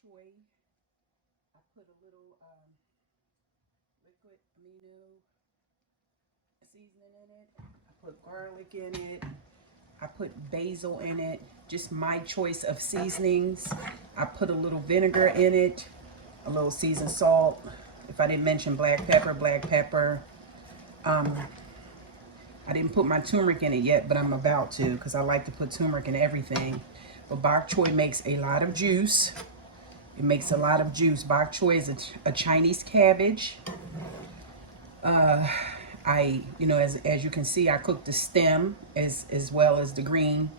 choy. I put a little liquid amino seasoning in it. I put garlic in it. I put basil in it. Just my choice of seasonings. I put a little vinegar in it, a little seasoned salt. If I didn't mention black pepper, black pepper. I didn't put my turmeric in it yet, but I'm about to because I like to put turmeric in everything. But bok choy makes a lot of juice. It makes a lot of juice. Bok choy is a Chinese cabbage. As you can see, I cooked the stem as well as the green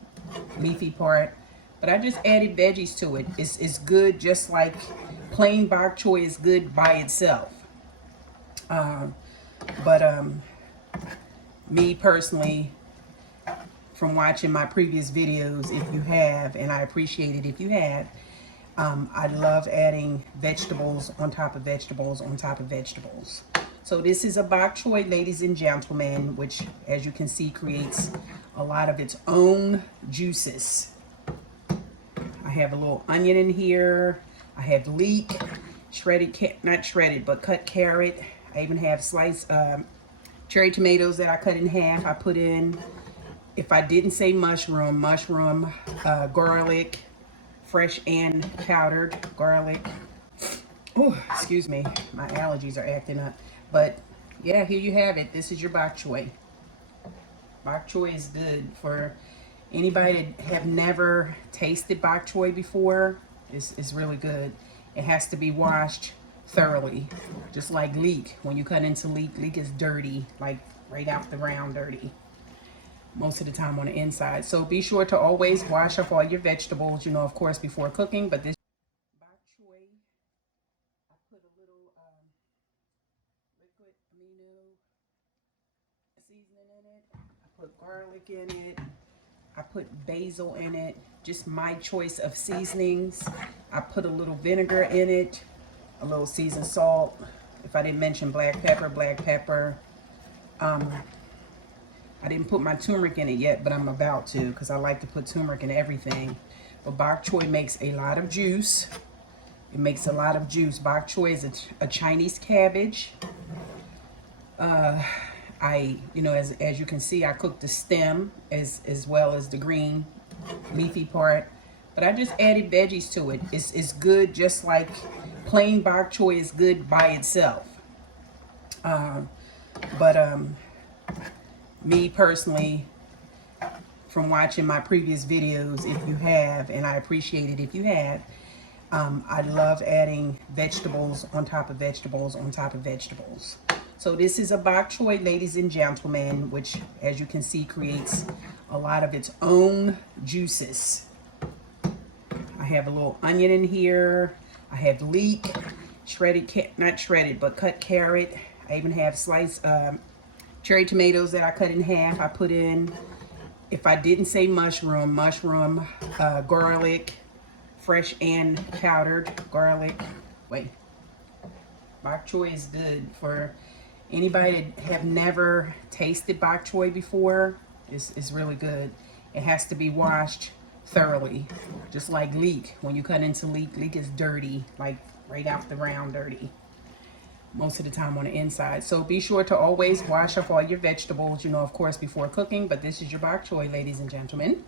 leafy part. But I just added veggies to it. It's good just like plain bok choy is good by itself. Me personally, from watching my previous videos, if you have, and I appreciate it if you have, I love adding vegetables on top of vegetables on top of vegetables. So this is a bok choy, ladies and gentlemen, which, as you can see, creates a lot of its own juices. I have a little onion in here. I have leek, shredded, not shredded, but cut carrot. I even have sliced cherry tomatoes that I cut in half. I put in, if I didn't say mushroom, garlic, fresh and powdered garlic. Oh, excuse me, my allergies are acting up. But yeah, here you have it. This is your bok choy. Bok choy is good for anybody that have never tasted bok choy before. It's really good. It has to be washed thoroughly, just like leek. When you cut into leek is dirty, like right out the ground dirty most of the time on the inside. So be sure to always wash up all your vegetables, of course, before cooking. But this bok choy, I put a little liquid amino seasoning in it. I put garlic in it. I put basil in it. Just my choice of seasonings. I put a little vinegar in it, a little seasoned salt. If I didn't mention black pepper, black pepper. I didn't put my turmeric in it yet, but I'm about to because I like to put turmeric in everything. But bok choy makes a lot of juice. It makes a lot of juice. Bok choy is a Chinese cabbage. As you can see, I cooked the stem as well as the green leafy part. But I just added veggies to it. It's good just like plain bok choy is good by itself. Me personally, from watching my previous videos, if you have, and I appreciate it if you have, I love adding vegetables on top of vegetables on top of vegetables. So this is a bok choy, ladies and gentlemen, which, as you can see, creates a lot of its own juices. I have a little onion in here. I have leek, shredded, not shredded, but cut carrot. I even have sliced cherry tomatoes that I cut in half. I put in, if I didn't say mushroom, garlic, fresh and powdered garlic. Bok choy is good for anybody that have never tasted bok choy before. It's really good. It has to be washed thoroughly, just like leek. When you cut into leek is dirty, like right out the ground dirty most of the time on the inside. So be sure to always wash up all your vegetables, of course, before cooking. But this is your bok choy, ladies and gentlemen.